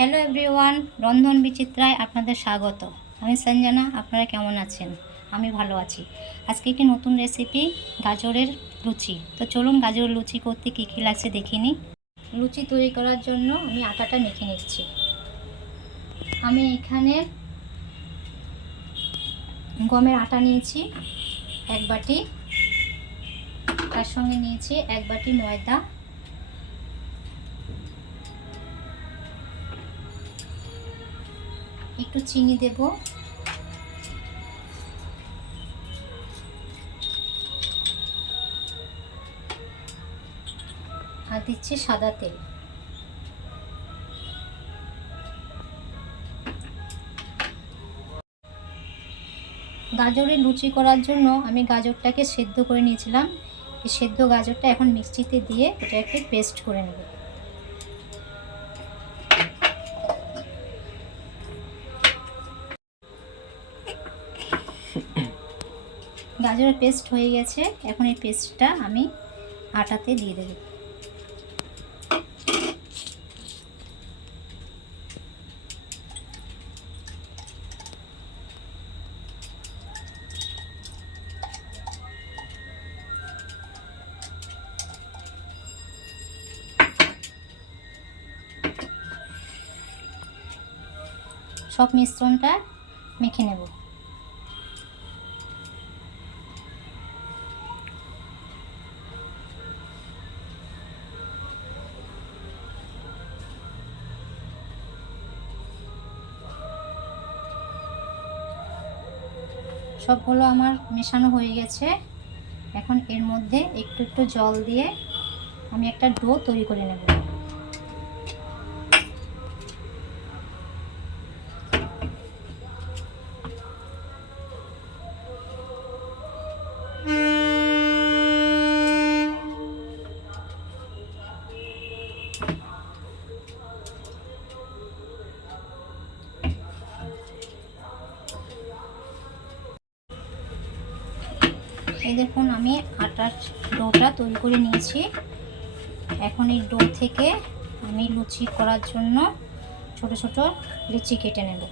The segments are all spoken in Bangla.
হ্যালো এভরিওয়ান, রন্ধন বিচিত্রায় আপনাদের স্বাগত। আমি সঞ্জনা। আপনারা কেমন আছেন? আমি ভালো আছি। আজকে একটি নতুন রেসিপি, গাজরের লুচি। তো চলুন গাজরের লুচি করতে কী কী লাগছে দেখে নিই। লুচি তৈরি করার জন্য আমি আটাটা মেখে নিচ্ছি। আমি এখানে গমের আটা নিয়েছি 1 বাটি, তার সঙ্গে নিয়েছি 1 বাটি ময়দা, একটু চিনি দেব, আর দিচ্ছি সাদা তেল। গাজরের লুচি করার জন্য আমি গাজরটাকে সেদ্ধ করে নিয়েছিলাম। এই সেদ্ধ গাজরটা এখন মিক্সিতে দিয়ে এটাকে পেস্ট করে নেব। গাজরের পেস্ট হয়ে গেছে। এখন এই পেস্টটা আমি আটাতে দিয়ে দেব। সব মিশ্রণটা মেখে নেব। সবগুলো আমার মেশানো হয়ে গেছে। এখন এর মধ্যে একটু একটু জল দিয়ে আমি একটা ডো তৈরি করে নেব। এই দেখুন, আমি আটার ডোটা তৈরি করে নিয়েছি। এখন এই ডো থেকে আমি লুচি করার জন্য ছোট ছোট লুচি কেটে নেব।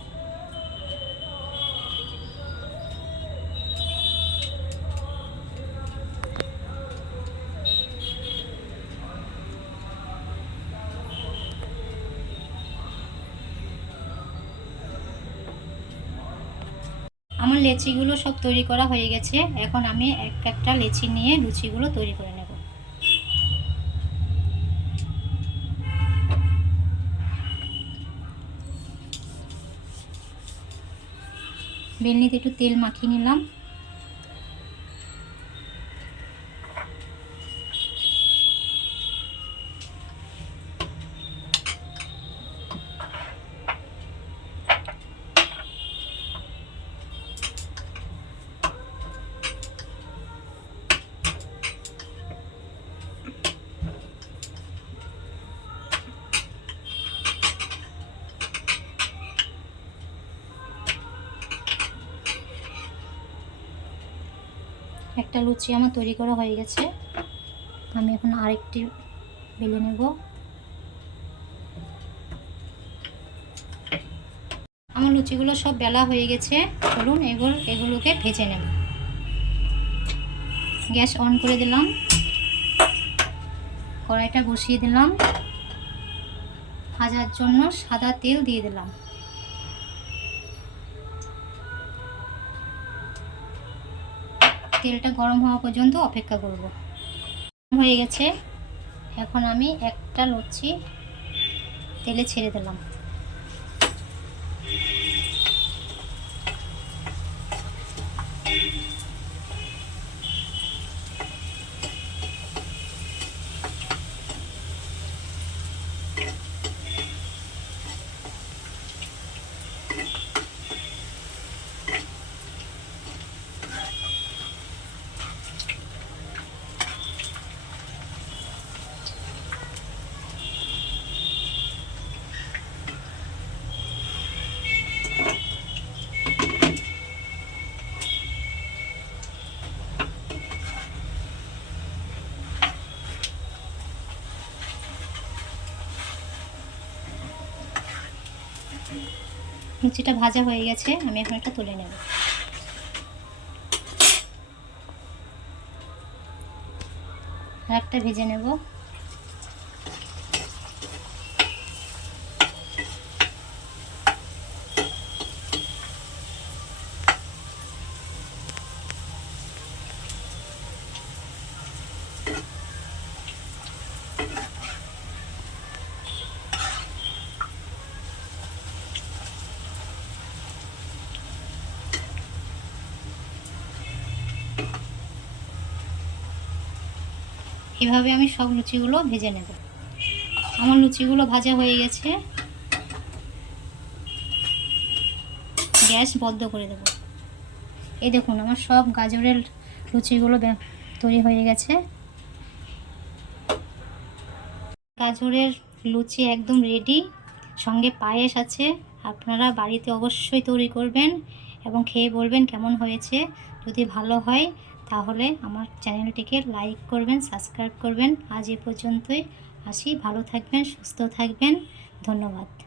আমার লেচিগুলো সব তৈরি করা হয়ে গেছে। এখন আমি একটা লেচি নিয়ে লুচিগুলো তৈরি করে নেব। বেলনিতে একটু তেল মাখিয়ে নিলাম। একটা লুচি আমার তৈরি করা হয়ে গেছে। আমি এখন আরেকটি বেলে নেব। আমার লুচিগুলো সব বেলা হয়ে গেছে। চলুন এগুলোকে ভেজে নেব। গ্যাস অন করে দিলাম, কড়াইটা বসিয়ে দিলাম, ভাজার জন্য সাদা তেল দিয়ে দিলাম। তেলটা গরম হওয়া পর্যন্ত অপেক্ষা করব। হয়ে গেছে। এখন আমি একটা লুচি তেলে ছেড়ে দিলাম। লুচিটা ভাজা হয়ে গেছে, আমি এখন এটা তুলে নেব। আর একটা ভেজে নেব। এভাবে আমি সব লুচিগুলো ভেজে নেব। আমার লুচিগুলো ভাজা হয়ে গেছে, গ্যাস বন্ধ করে দেব। এই দেখুন আমার সব গাজরের লুচিগুলো তৈরি হয়ে গেছে। গাজরের লুচি একদম রেডি, সঙ্গে পায়েস আছে। আপনারা বাড়িতে অবশ্যই তৈরি করবেন এবং খেয়ে বলবেন কেমন হয়েছে। যদি ভালো হয় তাহলে আমার চ্যানেলটিকে লাইক করবেন, সাবস্ক্রাইব করবেন। আজ এ পর্যন্তই, আসি। ভালো থাকবেন, সুস্থ থাকবেন। ধন্যবাদ।